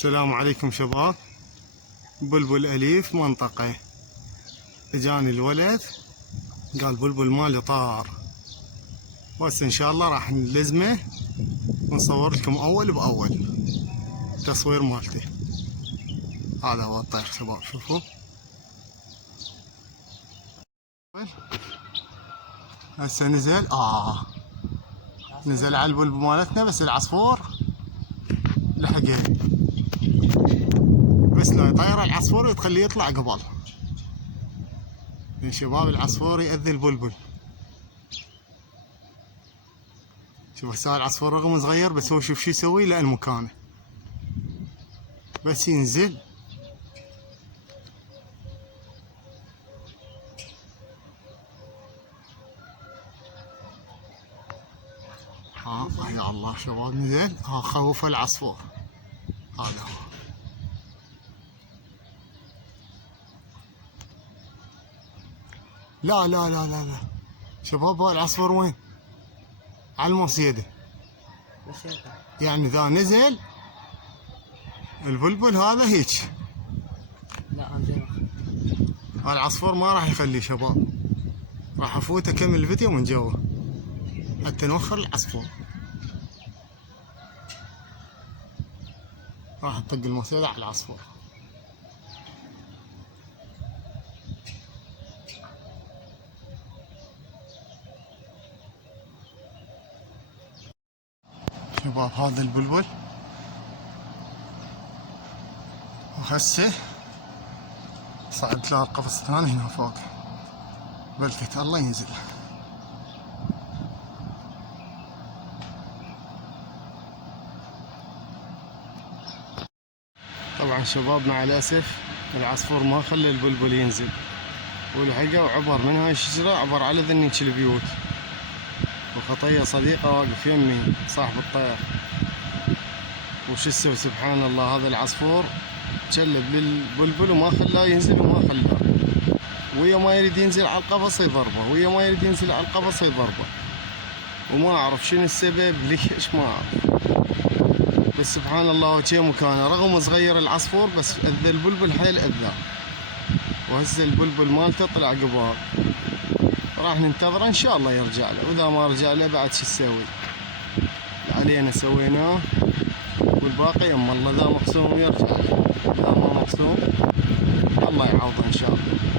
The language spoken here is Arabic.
السلام عليكم شباب. بلبل أليف منطقة. اجاني الولد قال بلبل مالي طار، بس ان شاء الله راح نلزمه ونصور لكم اول باول تصوير مالته. هذا هو الطير شباب، شوفوا هسه نزل. نزل على البلبل مالتنا، بس العصفور لحقه، بس لو يطير العصفور تخليه يطلع قبل. يا شباب العصفور يأذي البلبل. شوف هسه العصفور رغم صغير بس هو شوف شو يسوي لأن مكانه، بس ينزل يا الله شباب نزل. خوف العصفور. هذا هو. لا لا لا لا لا شباب، العصفور وين؟ على المصيدة يعني. ذا نزل البلبل هذا هيك. لا انزين. العصفور ما راح يخليه شباب، راح افوت اكمل الفيديو من جوا حتى نوخر العصفور. راح نطق المصيدة على العصفور. شباب هذا البلبل، وهسه صعدت له القفص الثاني هنا فوق، بلكت الله ينزل. طبعا شباب مع الاسف العصفور ما خلى البلبل ينزل، ولحقه وعبر من هاي الشجرة، عبر على ذنيك البيوت، وخطية صديقه واقف يمي صاحب الطير. وش تسوي سبحان الله، هذا العصفور تشلب للبلبل وما خلاه ينزل، وما خلاه ويا ما يريد ينزل على القفص يضربه، ويا ما يريد ينزل على القفص يضربه، وما اعرف شنو السبب ليش ما اعرف. بس سبحان الله وجه مكانه، رغم صغير العصفور بس اذى البلبل حيل اذاه. وهسه البلبل مالته طلع قبار، راح ننتظره ان شاء الله يرجع له، واذا ما رجع له بعد شو نسوي؟ علينا سويناه والباقي يم الله. اذا مقسوم يرجع له، اذا ما مقسوم الله يعوضه ان شاء الله.